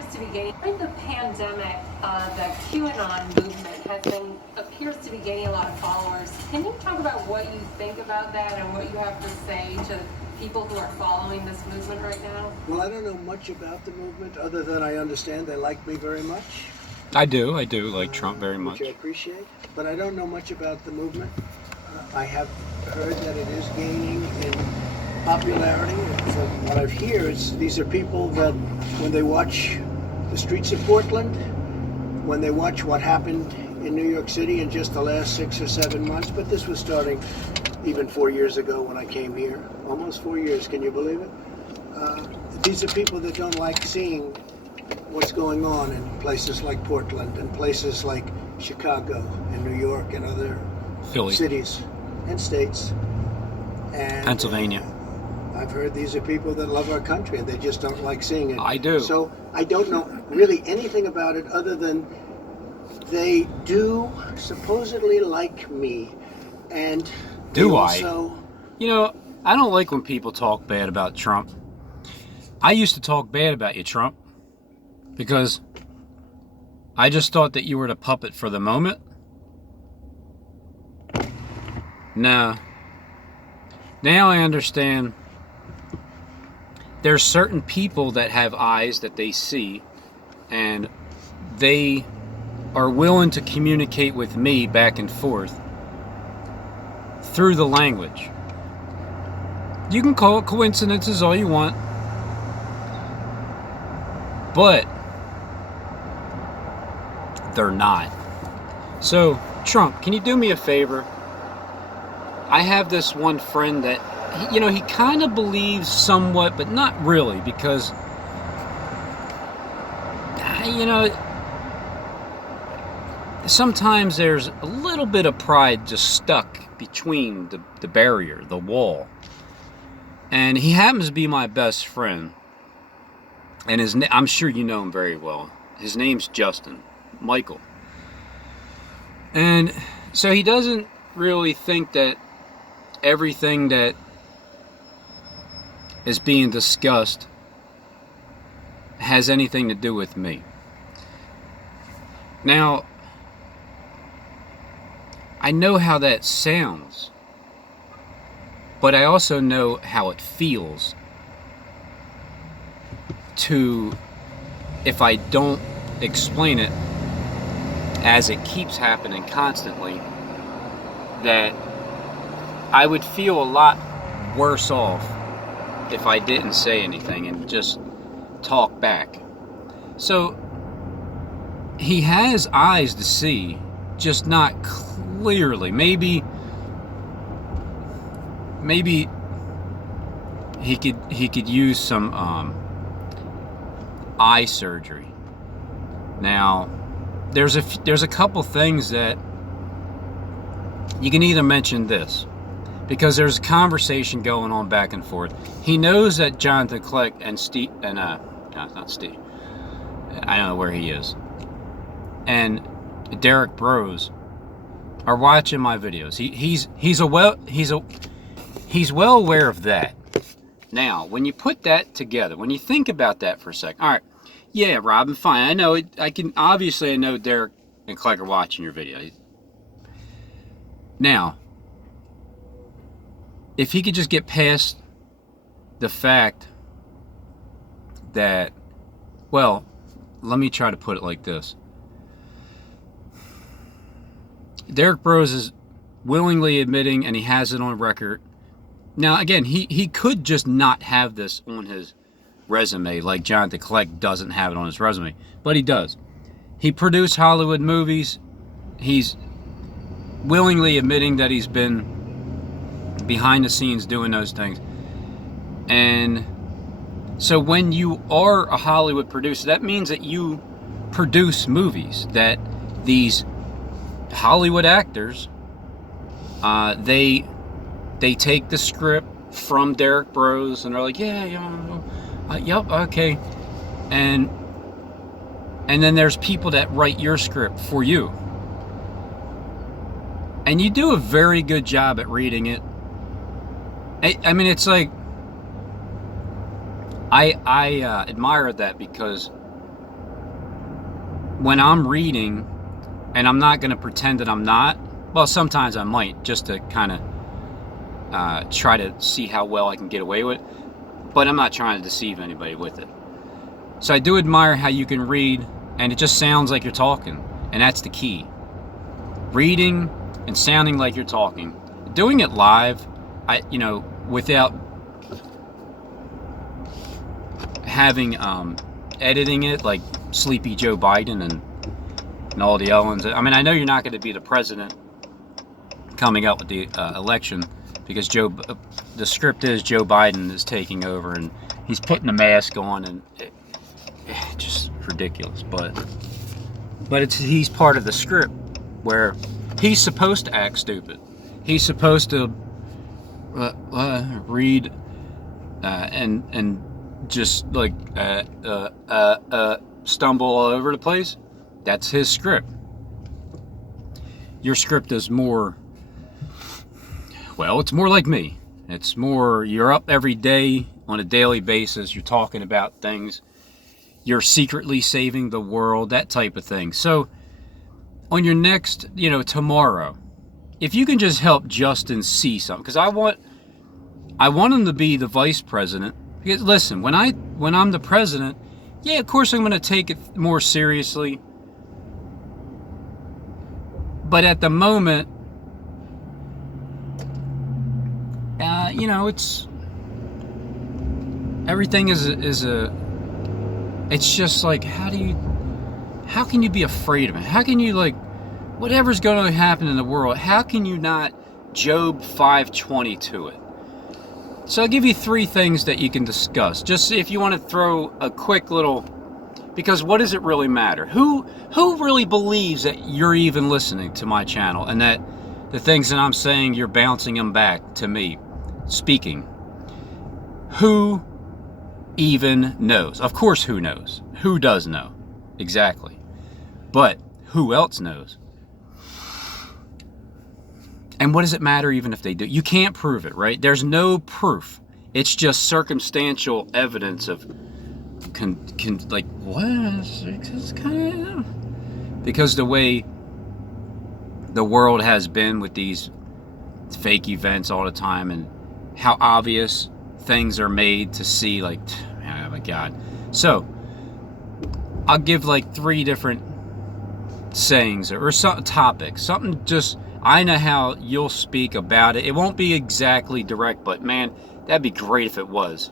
appears to be gaining, during the pandemic, the QAnon movement appears to be gaining a lot of followers. Can you talk about what you think about that and what you have to say to people who are following this movement right now? Well, I don't know much about the movement other than I understand they like me very much. I do like Trump very much. Which I appreciate, but I don't know much about the movement. I have heard that it is gaining in popularity, and from what I've heard, these are people that, when they watch the streets of Portland, when they watch what happened in New York City in just the last 6 or 7 months, but this was starting even 4 years ago when I came here, almost 4 years, can you believe it? These are people that don't like seeing what's going on in places like Portland and places like Chicago and New York and other Philly, cities and states. And Pennsylvania. I've heard these are people that love our country and they just don't like seeing it. I do. So I don't know really anything about it other than they do supposedly like me. And do also, You know, I don't like when people talk bad about Trump. I used to talk bad about you, Trump, because I just thought that you were the puppet for the moment. Now I understand there's certain people that have eyes that they see, and they are willing to communicate with me back and forth through the language. You can call it coincidences all you want, but they're not. So, Trump, can you do me a favor? I have this one friend that, he kind of believes somewhat, but not really, because, sometimes there's a little bit of pride just stuck between the barrier, the wall. And he happens to be my best friend. And I'm sure you know him very well. His name's Justin Michael. And so he doesn't really think that everything that is being discussed has anything to do with me. Now, I know how that sounds, but I also know how it feels to, if I don't explain it, as it keeps happening constantly, that I would feel a lot worse off if I didn't say anything and just talk back. So he has eyes to see, just not clearly. Maybe he could use some eye surgery. Now, there's a couple things that you can either mention this, because there's a conversation going on back and forth. He knows that Jonathan Kleck and Steve, and not Steve, I don't know where he is, and Derek Bros are watching my videos. He's well aware of that. Now, when you put that together, when you think about that for a second, all right, yeah, Robin, fine. I know it. I know Derek and Kleck are watching your video. Now, if he could just get past the fact that, well, let me try to put it like this. Derek Bros is willingly admitting, and he has it on record. Now, again, he could just not have this on his resume, like Jonathan Kleck doesn't have it on his resume, but he does. He produced Hollywood movies. He's willingly admitting that he's been behind the scenes doing those things. And so when you are a Hollywood producer, that means that you produce movies, that these Hollywood actors, they take the script from Derek Bros and they're like, yep, okay. And then there's people that write your script for you. And you do a very good job at reading it. I mean, it's like, I admire that, because when I'm reading, and I'm not going to pretend that I'm not, well, sometimes I might, just to kind of try to see how well I can get away with it, but I'm not trying to deceive anybody with it. So I do admire how you can read and it just sounds like you're talking, and that's the key. Reading and sounding like you're talking. Doing it live, without having editing it like Sleepy Joe Biden and all the other ones. I mean, I know you're not going to be the president coming up with the election, because the script is Joe Biden is taking over and he's putting a mask on, and just ridiculous. But he's part of the script where he's supposed to act stupid. He's supposed to read and just like stumble all over the place. That's his script. Your script is more, well, it's more like me. It's more, you're up every day on a daily basis. You're talking about things. You're secretly saving the world, that type of thing. So on your next, tomorrow, if you can just help Justin see something, because I want him to be the vice president. Because listen, when I'm the president, yeah, of course I'm going to take it more seriously. But at the moment, it's everything is it's just like, how can you be afraid of it? How can you, like, whatever's going to happen in the world, how can you not Job 5:20 to it? So I'll give you 3 things that you can discuss. Just if you want to throw a quick little, because what does it really matter? Who really believes that you're even listening to my channel, and that the things that I'm saying, you're bouncing them back to me, speaking? Who even knows? Of course, who knows? Who does know? Exactly. But who else knows? And what does it matter even if they do? You can't prove it, right? There's no proof. It's just circumstantial evidence of like, what? It's kind of, because the way the world has been with these fake events all the time, and how obvious things are made to see, like, oh my God. So I'll give like 3 different sayings or some topics, something just, I know how you'll speak about it. It won't be exactly direct, but man, that'd be great if it was.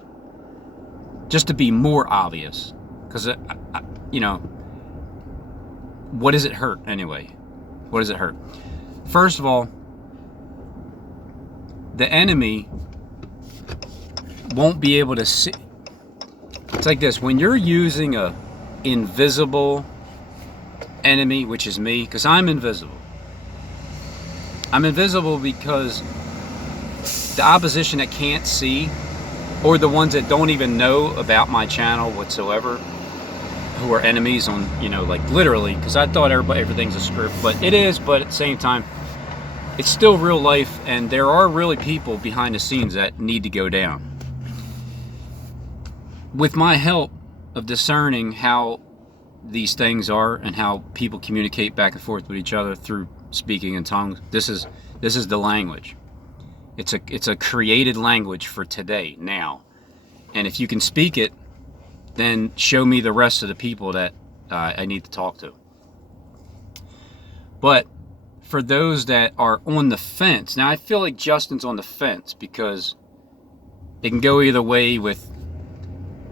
Just to be more obvious. Because, what does it hurt anyway? What does it hurt? First of all, the enemy won't be able to see. It's like this: when you're using a invisible enemy, which is me, because I'm invisible. I'm invisible because the opposition that can't see, or the ones that don't even know about my channel whatsoever, who are enemies on, like literally, because I thought everything's a script, but it is, but at the same time, it's still real life, and there are really people behind the scenes that need to go down. With my help of discerning how these things are and how people communicate back and forth with each other through speaking in tongues, this is the language. It's a created language for today, now. And if you can speak it, then show me the rest of the people that I need to talk to. But for those that are on the fence, now I feel like Justin's on the fence, because it can go either way with,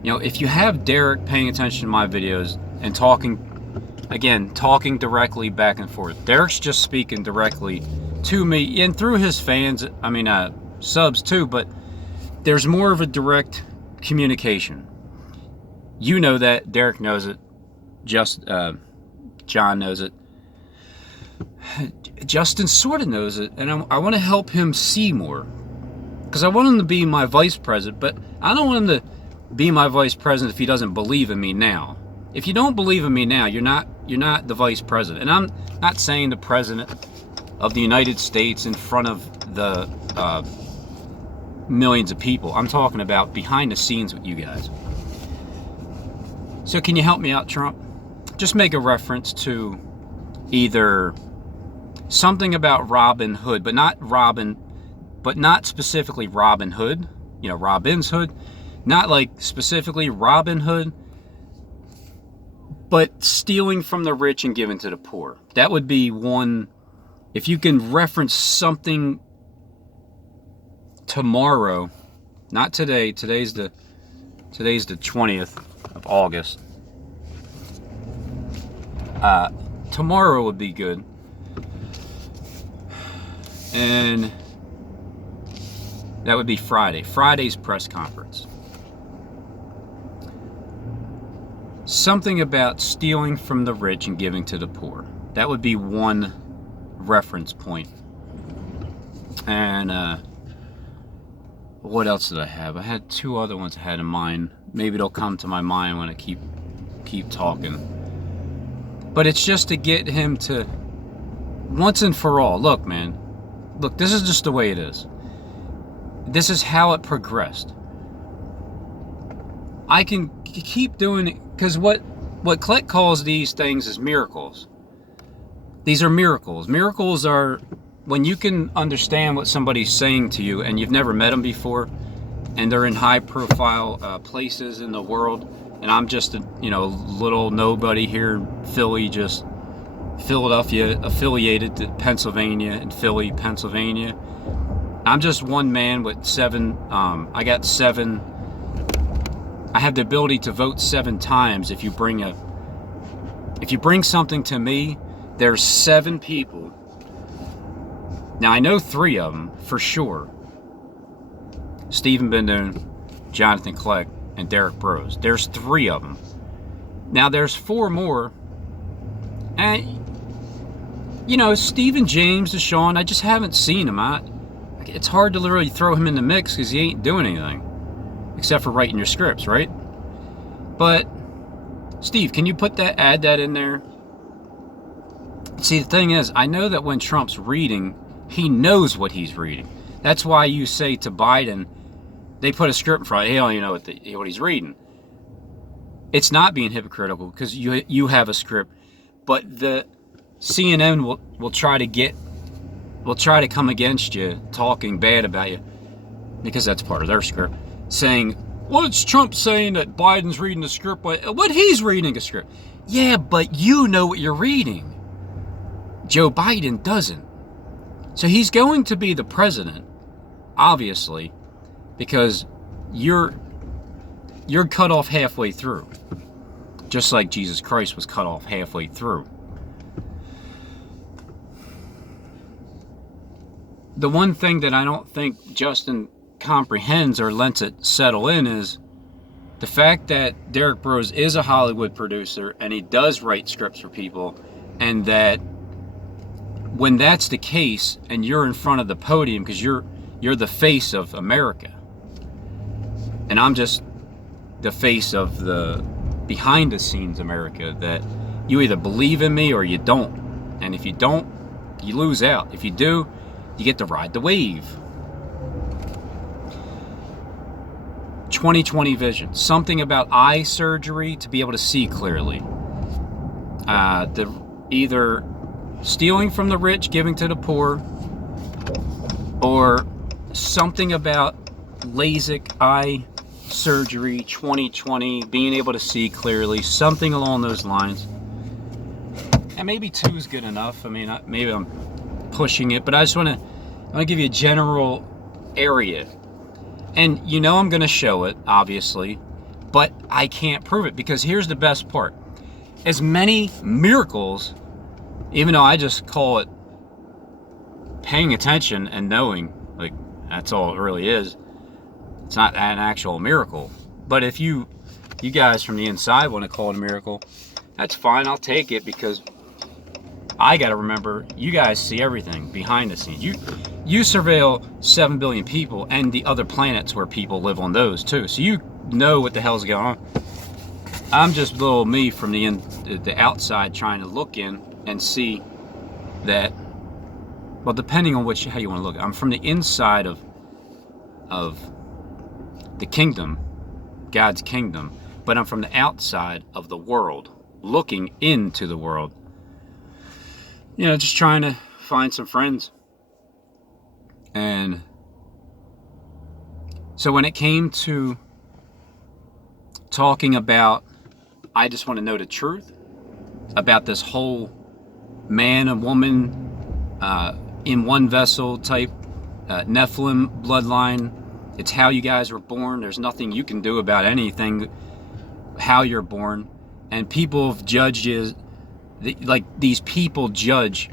if you have Derek paying attention to my videos and talking directly back and forth. Derek's just speaking directly to me and through his fans, subs too, but there's more of a direct communication. You know that, Derek knows it, John knows it, Justin sort of knows it, and I want to help him see more, because I want him to be my vice president, but I don't want him to be my vice president if he doesn't believe in me now. If you don't believe in me now, you're not the vice president. And I'm not saying the president of the United States in front of the millions of people. I'm talking about behind the scenes with you guys. So can you help me out, Trump? just make a reference to either something about Robin Hood, but not specifically Robin Hood, you know, Robin's Hood, not like specifically Robin Hood, but stealing from the rich and giving to the poor. That would be one. If you can reference something tomorrow, not today. Today's the 20th of August. Tomorrow would be good. And that would be Friday. Friday's press conference. Something about stealing from the rich and giving to the poor. That would be one reference point. And what else did I have? I had two other ones I had in mind. Maybe they'll come to my mind when I keep talking. But it's just to get him to, once and for all, look, man, look, this is just the way it is. This is how it progressed. I can keep doing it, because what Click calls these things is miracles. These are miracles. Miracles are when you can understand what somebody's saying to you and you've never met them before, and they're in high-profile places in the world, and I'm just a little nobody here in Philly, just Philadelphia affiliated to Pennsylvania, and Philly, Pennsylvania. I'm just one man with seven. I have the ability to vote 7 times. If you bring something to me, there's 7 people. Now I know 3 of them for sure. Stephen Bendoon, Jonathan Kleck, and Derek Brose. There's 3 of them. Now there's 4 more. And Stephen James, Deshaun, I just haven't seen him. It's hard to literally throw him in the mix because he ain't doing anything. Except for writing your scripts, right? But Steve, can you add that in there? See, the thing is, I know that when Trump's reading, he knows what he's reading. That's why you say to Biden, they put a script in front, he don't even know what he's reading. It's not being hypocritical because you have a script, but the CNN will try to come against you, talking bad about you, because that's part of their script, saying, well, it's Trump saying that Biden's reading the script, what he's reading a script. Yeah, but you know what you're reading. Joe Biden doesn't. So he's going to be the president, obviously, because you're cut off halfway through, just like Jesus Christ was cut off halfway through. The one thing that I don't think Justin comprehends or lets it settle in is the fact that Derek Brose is a Hollywood producer and he does write scripts for people, and that when that's the case and you're in front of the podium because you're the face of America and I'm just the face of the behind the scenes America, that you either believe in me or you don't, and if you don't, you lose out. If you do, you get to ride the wave. 20/20 vision. Something about eye surgery to be able to see clearly. Either stealing from the rich, giving to the poor, or something about LASIK eye surgery, 20/20, being able to see clearly, something along those lines. And maybe 2 is good enough. I mean, maybe I'm pushing it, but I just want to give you a general area. And I'm going to show it, obviously, but I can't prove it, because here's the best part. As many miracles, even though I just call it paying attention and knowing, like, that's all it really is. It's not an actual miracle. But if you guys from the inside want to call it a miracle, that's fine. I'll take it, because I got to remember, you guys see everything behind the scenes. You surveil 7 billion people and the other planets where people live on those too. So you know what the hell's going on. I'm just little me from the outside trying to look in and see that, well, depending on how you want to look. I'm from the inside of the kingdom, God's kingdom, but I'm from the outside of the world, looking into the world. You know, just trying to find some friends. And so when it came to talking about, I just want to know the truth about this whole man and woman in one vessel type Nephilim bloodline. It's how you guys were born. There's nothing you can do about anything, how you're born. And people have judged you, like these people judge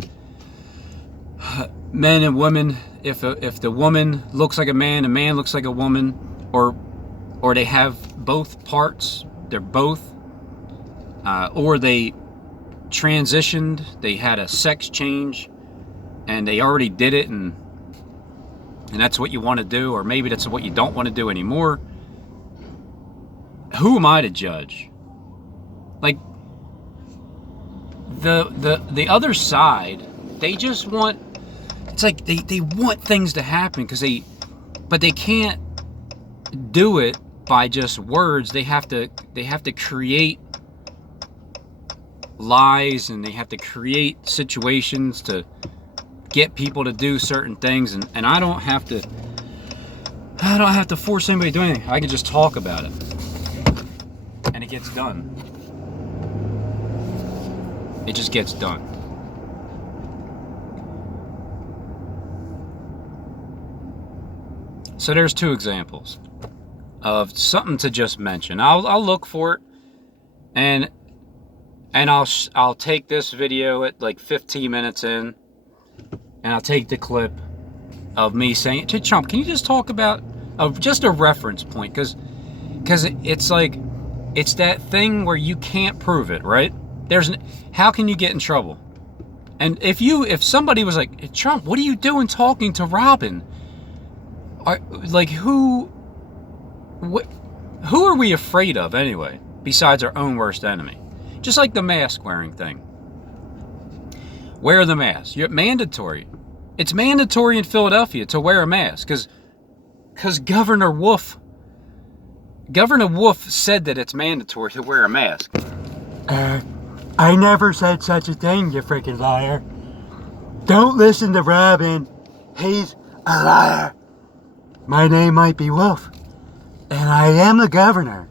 men and women. If the woman looks like a man looks like a woman, or they have both parts, they're both, or they transitioned, they had a sex change, and they already did it, and that's what you want to do, or maybe that's what you don't want to do anymore. Who am I to judge? Like, the other side, they just want, it's like they want things to happen but they can't do it by just words. They have to create lies, and they have to create situations to get people to do certain things, and I don't have to force anybody to do anything. I can just talk about it, and it gets done. It just gets done. So there's two examples of something to just mention. I'll look for it, and I'll take this video at like 15 minutes in, and I'll take the clip of me saying, "Hey, Chump, can you just talk about just a reference point?" Because it's like, it's that thing where you can't prove it, right? How can you get in trouble? And if somebody was like, "Hey, Chump, what are you doing talking to Robin?" Who are we afraid of anyway, besides our own worst enemy? Just like the mask wearing thing. Wear the mask. You're mandatory. It's mandatory in Philadelphia to wear a mask because Governor Wolf said that it's mandatory to wear a mask. I never said such a thing, you freaking liar. Don't listen to Robin. He's a liar. My name might be Wolf, and I am the governor,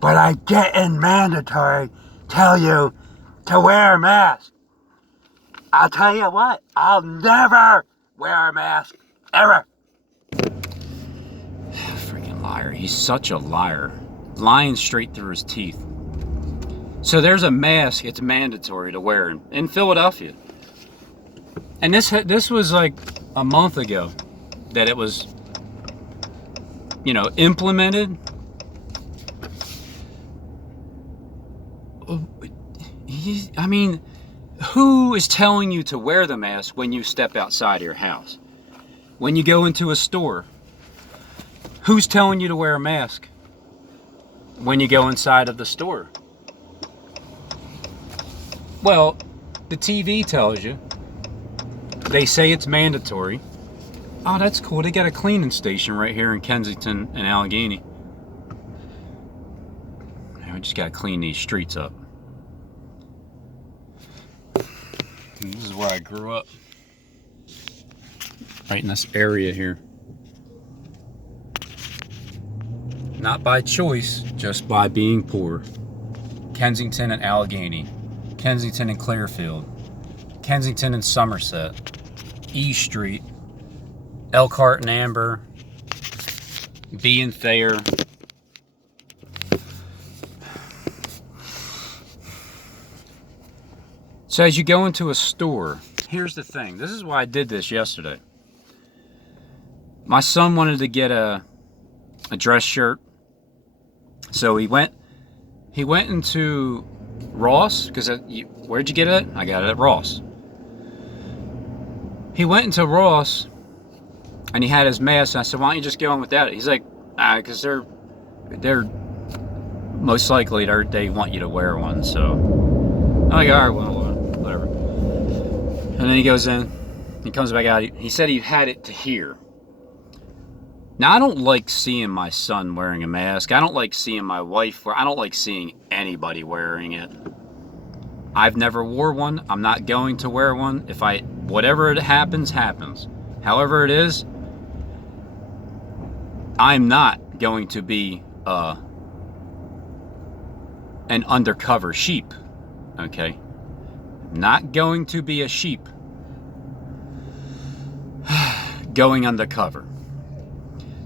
but I didn't mandatory tell you to wear a mask. I'll tell you what, I'll never wear a mask, ever. Freaking liar. He's such a liar. Lying straight through his teeth. So there's a mask, it's mandatory to wear in Philadelphia. And this was like a month ago that it was, implemented. Who is telling you to wear the mask when you step outside of your house? When you go into a store? Who's telling you to wear a mask when you go inside of the store? Well, the TV tells you. They say it's mandatory. Oh, that's cool. They got a cleaning station right here in Kensington and Allegheny. We just got to clean these streets up. And this is where I grew up. Right in this area here. Not by choice, just by being poor. Kensington and Allegheny. Kensington and Clearfield. Kensington and Somerset. E Street. Elkhart and Amber. B and Thayer. So as you go into a store, here's the thing. This is why I did this yesterday. My son wanted to get a dress shirt. So he went into Ross, because where'd you get it? I got it at Ross. He went into Ross, and he had his mask. And I said, "Why don't you just go in without it?" He's like, because they're most likely they want you to wear one. So I'm like, all right, well, whatever. And then he goes in, he comes back out. He said he had it to here. Now, I don't like seeing my son wearing a mask. I don't like seeing my wife I don't like seeing anybody wearing it. I've never wore one. I'm not going to wear one. Whatever it happens, happens. However it is, I'm not going to be an undercover sheep. Okay? Not going to be a sheep going undercover.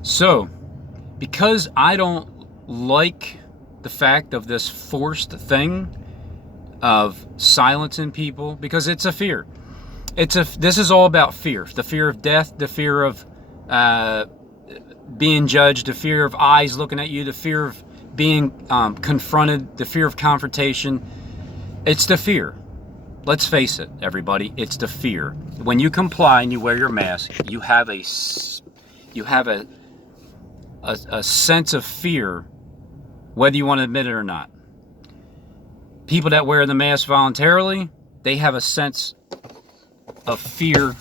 So, because I don't like the fact of this forced thing of silencing people, because it's a fear. This is all about fear. The fear of death, the fear of being judged, the fear of eyes looking at you, the fear of being confronted, the fear of confrontation. It's the fear. Let's face it, everybody. It's the fear. When you comply and you wear your mask, you have a sense of fear, whether you want to admit it or not. People that wear the mask voluntarily, they have a sense of fear.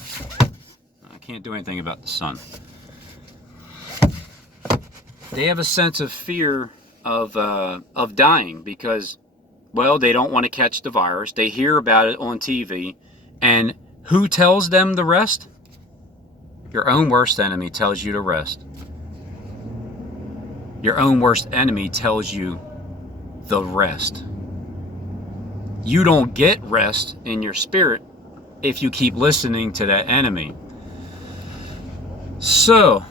I can't do anything about the sun. They have a sense of fear of dying because, well, they don't want to catch the virus. They hear about it on TV. And who tells them the rest? Your own worst enemy tells you to rest. Your own worst enemy tells you the rest. You don't get rest in your spirit if you keep listening to that enemy. So,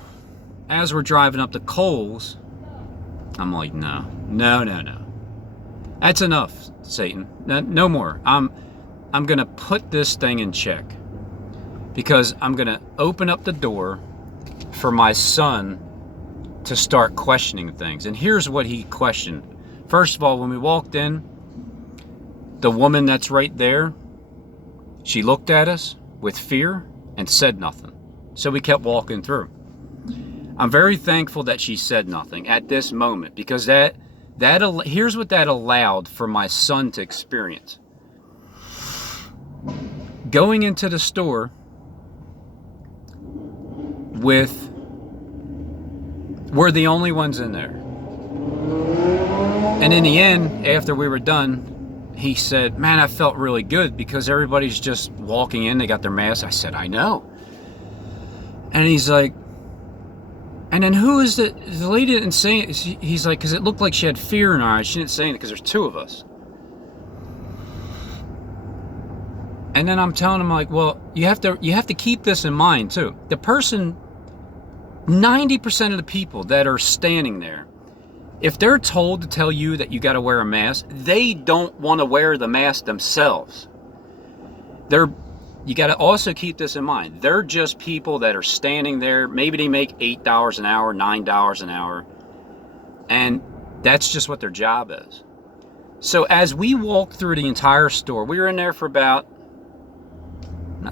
as we're driving up to Kohl's, I'm like, no. That's enough, Satan. No more. I'm going to put this thing in check. Because I'm going to open up the door for my son to start questioning things. And here's what he questioned. First of all, when we walked in, the woman that's right there, she looked at us with fear and said nothing. So we kept walking through. I'm very thankful that she said nothing at this moment, because here's what that allowed for my son to experience. Going into the store we're the only ones in there. And in the end, after we were done, he said, man, I felt really good because everybody's just walking in. They got their masks. I said, I know. And he's like, and then who is the lady didn't say it. He's like, because it looked like she had fear in her eyes. She didn't say anything because there's two of us. And then I'm telling him, like, well, you have to keep this in mind too. The person, 90% of the people that are standing there, if they're told to tell you that you got to wear a mask, they don't want to wear the mask themselves. You got to also keep this in mind. They're just people that are standing there. Maybe they make $8 an hour, $9 an hour, and that's just what their job is. So as we walked through the entire store, we were in there for about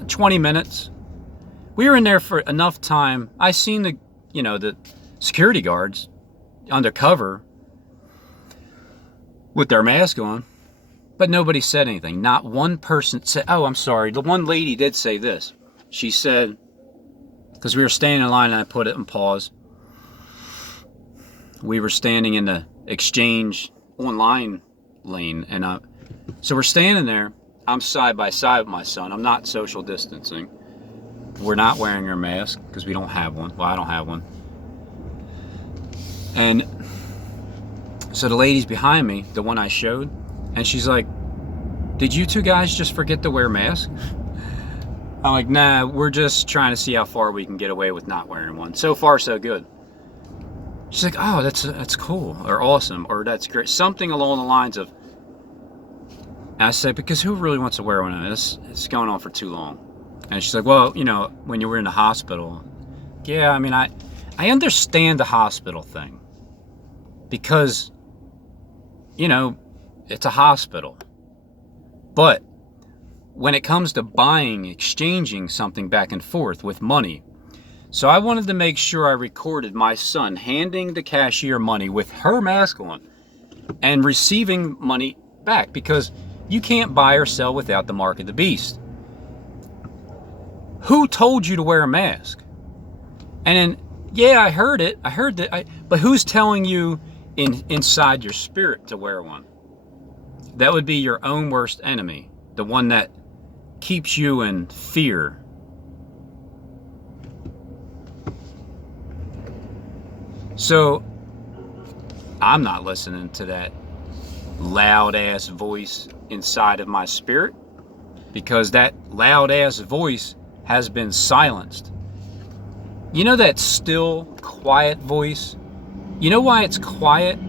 20 minutes. We were in there for enough time. I seen the security guards undercover with their mask on, but nobody said anything. Not one person said, oh, I'm sorry. The one lady did say this. She said, because we were standing in line and I put it in pause. We were standing in the exchange online lane, and so we're standing there. I'm side by side with my son. I'm not social distancing. We're not wearing our mask because we don't have one. Well, I don't have one. And so the lady's behind me, the one I showed, and she's like, did you two guys just forget to wear masks? I'm like, nah, we're just trying to see how far we can get away with not wearing one. So far, so good. She's like, oh, that's cool, or awesome, or that's great. Something along the lines of, and I said, because who really wants to wear one? It's going on for too long. And she's like, well, when you were in the hospital. Yeah, I mean, I understand the hospital thing. Because, it's a hospital. But when it comes to buying, exchanging something back and forth with money. So I wanted to make sure I recorded my son handing the cashier money with her mask on and receiving money back, because you can't buy or sell without the mark of the beast. Who told you to wear a mask? And then, yeah, I heard it. I heard that. But who's telling you inside your spirit to wear one? That would be your own worst enemy, the one that keeps you in fear. So I'm not listening to that loud ass voice inside of my spirit, because that loud ass voice has been silenced. You know that still, quiet voice? You know why it's quiet?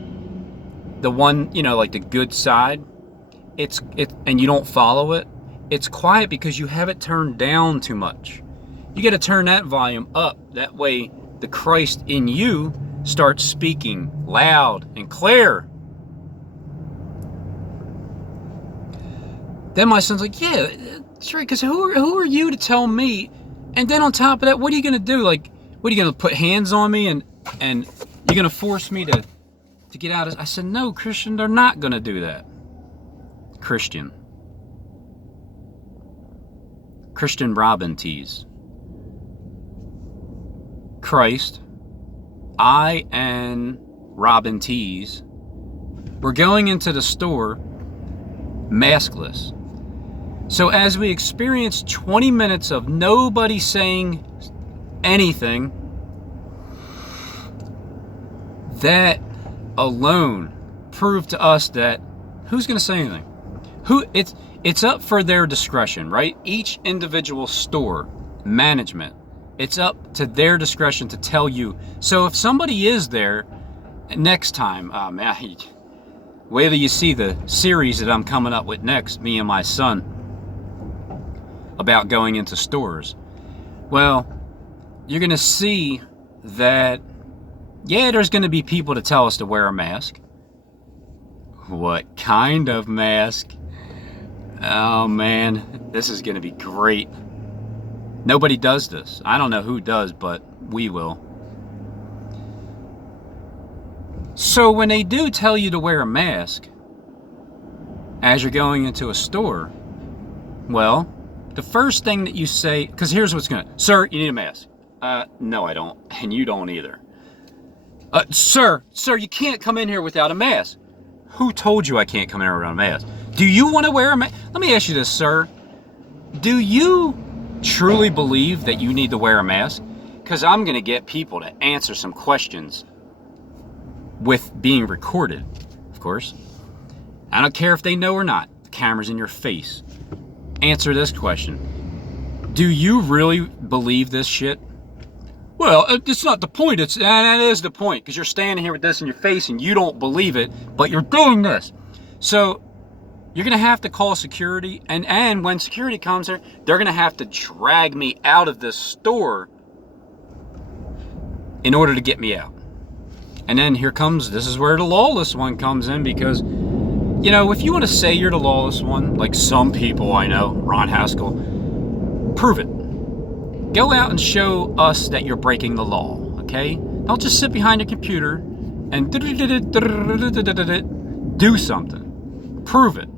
The one, like the good side. And you don't follow it. It's quiet because you have it turned down too much. You got to turn that volume up. That way, the Christ in you starts speaking loud and clear. Then my son's like, yeah, that's right, because who are you to tell me? And then on top of that, what are you going to do? Like, what are you going to put hands on me and you're going to force me to get out of... I said, no, Christian, they're not going to do that. Christian Robin tease. Christ, I and Robin tease, we're going into the store maskless. So as we experience 20 minutes of nobody saying anything, that alone proved to us that who's going to say anything? It's up for their discretion, right? Each individual store management, it's up to their discretion to tell you. So if somebody is there next time, wait till you see the series that I'm coming up with next, me and my son, about going into stores. Well, you're going to see that, yeah, there's going to be people to tell us to wear a mask. What kind of mask? Oh man, this is going to be great. Nobody does this. I don't know who does, but we will. So when they do tell you to wear a mask as you're going into a store, well, the first thing that you say, because here's what's going to, sir, you need a mask. No, I don't, and you don't either. Sir, you can't come in here without a mask. Who told you I can't come in here without a mask? Do you want to wear a mask? Let me ask you this, sir. Do you truly believe that you need to wear a mask? Because I'm going to get people to answer some questions with being recorded, of course. I don't care if they know or not. The camera's in your face. Answer this question. Do you really believe this shit? Well, it's not the point. That is the point, because you're standing here with this in your face and you don't believe it, but you're doing this. So you're going to have to call security, and when security comes here, they're going to have to drag me out of this store in order to get me out. And then this is where the lawless one comes in, because, if you want to say you're the lawless one, like some people I know, Ron Haskell, prove it. Go out and show us that you're breaking the law, okay? Don't just sit behind a computer and do something. Prove it.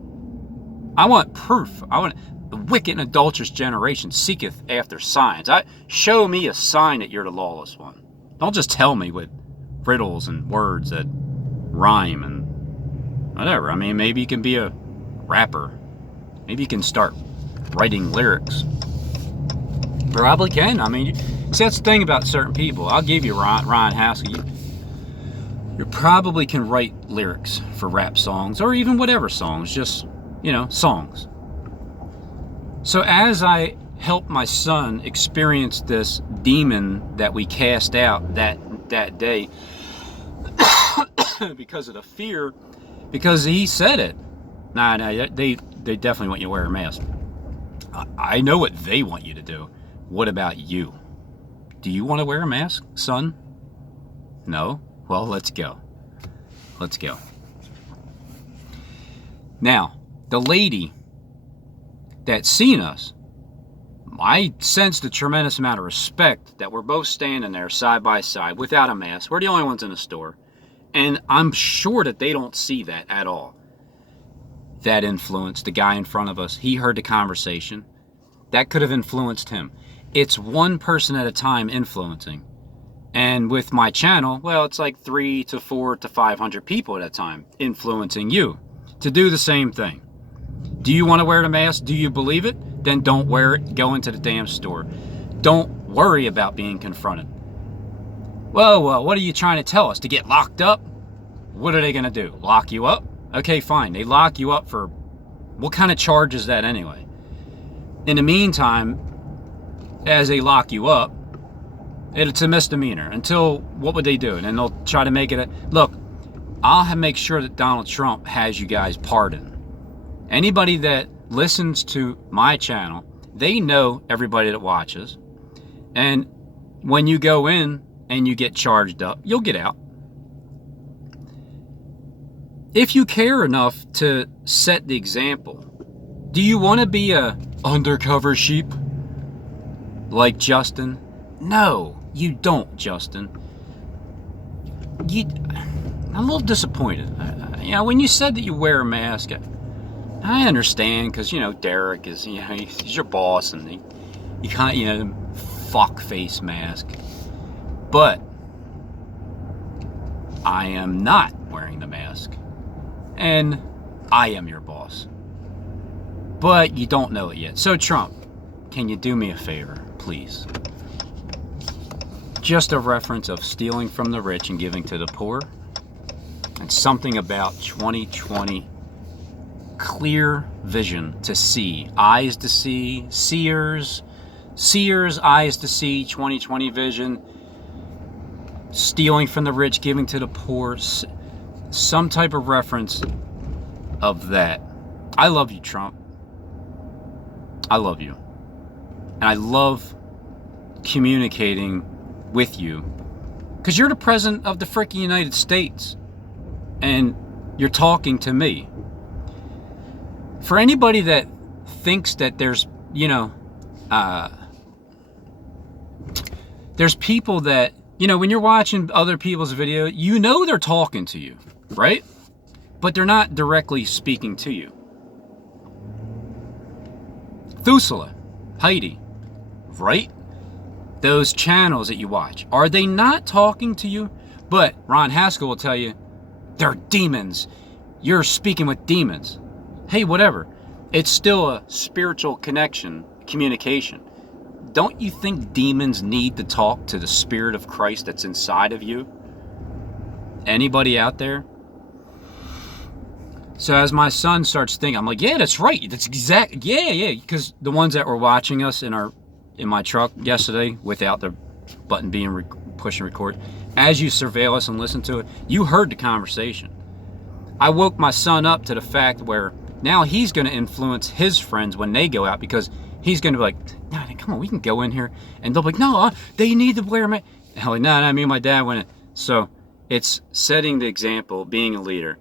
I want proof. I want the wicked and adulterous generation seeketh after signs. Show me a sign that you're the lawless one. Don't just tell me with riddles and words that rhyme and whatever. I mean, maybe you can be a rapper. Maybe you can start writing lyrics. Probably can. I mean, see, that's the thing about certain people. I'll give you Ryan Haskell. You probably can write lyrics for rap songs or even whatever songs, just, songs. So as I help my son experience this demon that we cast out that day because of the fear, because he said it. Nah, they definitely want you to wear a mask. I know what they want you to do. What about you? Do you want to wear a mask, son? No? Well, let's go. Let's go. Now, the lady that's seen us, I sensed a tremendous amount of respect that we're both standing there side by side without a mask. We're the only ones in the store. And I'm sure that they don't see that at all. That influenced the guy in front of us. He heard the conversation. That could have influenced him. It's one person at a time influencing. And with my channel, well, it's like 300 to 400 to 500 people at a time influencing you to do the same thing. Do you want to wear the mask? Do you believe it? Then don't wear it. Go into the damn store. Don't worry about being confronted. Well, what are you trying to tell us? To get locked up? What are they going to do? Lock you up? Okay, fine. They lock you up for... What kind of charge is that anyway? In the meantime, as they lock you up, it's a misdemeanor. Until, what would they do? And then they'll try to make it a... Look, I'll make sure that Donald Trump has you guys pardoned. Anybody that listens to my channel, they know everybody that watches. And when you go in and you get charged up, you'll get out. If you care enough to set the example, do you want to be a undercover sheep like Justin? No, you don't, Justin. I'm a little disappointed. When you said that you wear a mask, I understand, because, Derek is, he's your boss, and you can't, fuck face mask. But I am not wearing the mask, and I am your boss. But you don't know it yet. So, Trump, can you do me a favor, please? Just a reference of stealing from the rich and giving to the poor, and something about 2020 clear vision to see, eyes to see, seers, eyes to see, 2020 vision, stealing from the rich, giving to the poor, some type of reference of that. I love you, Trump. I love you. And I love communicating with you, because you're the president of the freaking United States, and you're talking to me. For anybody that thinks that there's people that, when you're watching other people's video, they're talking to you, right? But they're not directly speaking to you. Thusela, Heidi, right? Those channels that you watch, are they not talking to you? But Ron Haskell will tell you, they're demons. You're speaking with demons. Hey, whatever. It's still a spiritual connection, communication. Don't you think demons need to talk to the Spirit of Christ that's inside of you? Anybody out there? So as my son starts thinking, I'm like, yeah, that's right. That's exact. Yeah. Because the ones that were watching us in my truck yesterday without the button being push and record, as you surveil us and listen to it, you heard the conversation. I woke my son up to the fact where now he's going to influence his friends when they go out, because he's going to be like, nah, come on, we can go in here. And they'll be like, no, they need to wear a mask. I'm like, no, me and my dad went in. So it's setting the example, being a leader.